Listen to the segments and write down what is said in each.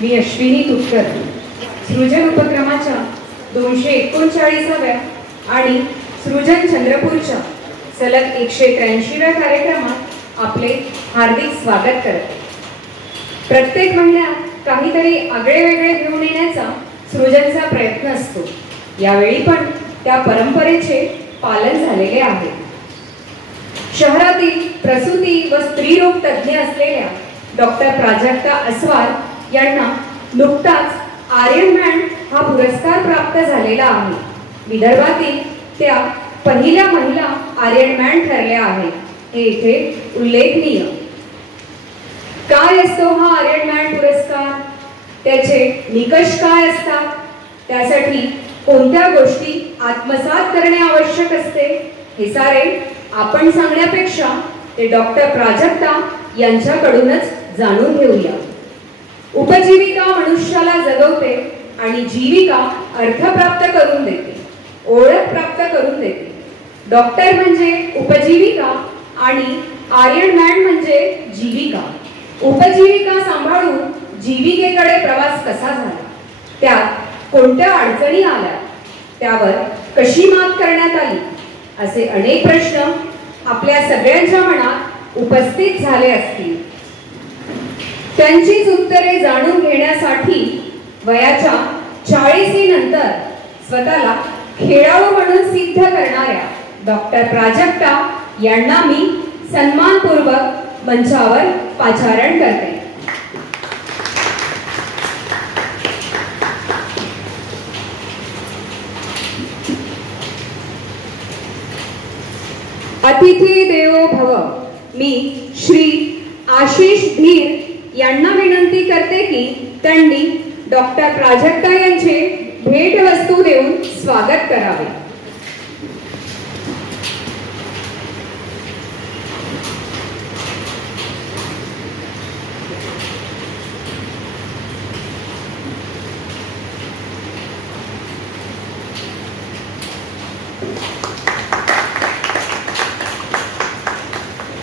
मी अश्विनी तुपकर सृजन उपक्रमाच्या 239व्या आणि सृजन चंद्रपूरच्या सलग 183व्या कार्यक्रमात आपले हार्दिक स्वागत करते। प्रत्येक महिन्यात काहीतरी आगळेवेगळे घेऊन येण्याचा सृजनचा प्रयत्न असतो। यावेळी पण त्या परंपरेचे पालन झालेले आहे। शहरातील प्रसूती व स्त्रीरोग तज्ञ असलेल्या डॉक्टर प्राजक्ता अस्वार यांना नुकताच आर्यनमॅन हा पुरस्कार प्राप्त झालेला आहे। विदर्भातील त्या पहिल्या महिला आर्यनमॅन ठरल्या आहेत, हे इथे उल्लेखनीय। काय असतो हा आर्यनमॅन पुरस्कार, त्याचे निकष काय असतात, त्यासाठी कोणत्या गोष्टी आत्मसात करणे आवश्यक असते, हे सारे आपण सांगण्यापेक्षा ते डॉक्टर प्राजक्ता यांच्याकडूनच जाणून घेऊया। उपजीविका मनुष्याला जगवते आणि जीविका अर्थ प्राप्त करून देते, ओळख प्राप्त करून देते। डॉक्टर म्हणजे उपजीविका आणि आर्यनमॅन म्हणजे जीविका। उपजीविका सांभाळून जीविकेकडे प्रवास कसा झाला, त्यात कोणत्या अडचणी आल्या, त्यावर कशी मात करण्यात आली, असे अनेक प्रश्न आपल्या सगळ्यांच्या मनात उपस्थित झाले असतील। त्यांचीच उत्तरे जाणून घेण्यासाठी वयाच्या 40 नंतर स्वतःला खेळाडू म्हणून सिद्ध करणाऱ्या डॉक्टर प्राजक्ता यांना मी सन्मानपूर्वक मंचावर पाचारण करते। अतिथी देवो भव। मी श्री आशिष धीर यांना विनंती करते की त्यांनी डॉक्टर प्राजक्ता यांचे भेटवस्तू देऊन स्वागत करावे।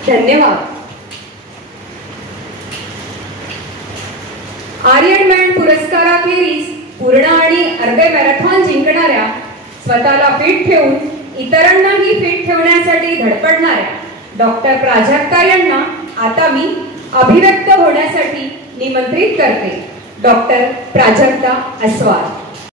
धन्यवाद। आर्यनमॅन पुरस्काराखेरीज पूर्ण आणि अर्धे मॅरेथॉन जिंकणाऱ्या, स्वतःला फिट ठेवून इतरांनाही फिट ठेवण्यासाठी धडपडणाऱ्या डॉक्टर प्राजक्ता यांना आता मी अभिव्यक्त होण्यासाठी निमंत्रित करते। डॉक्टर प्राजक्ता अस्वार।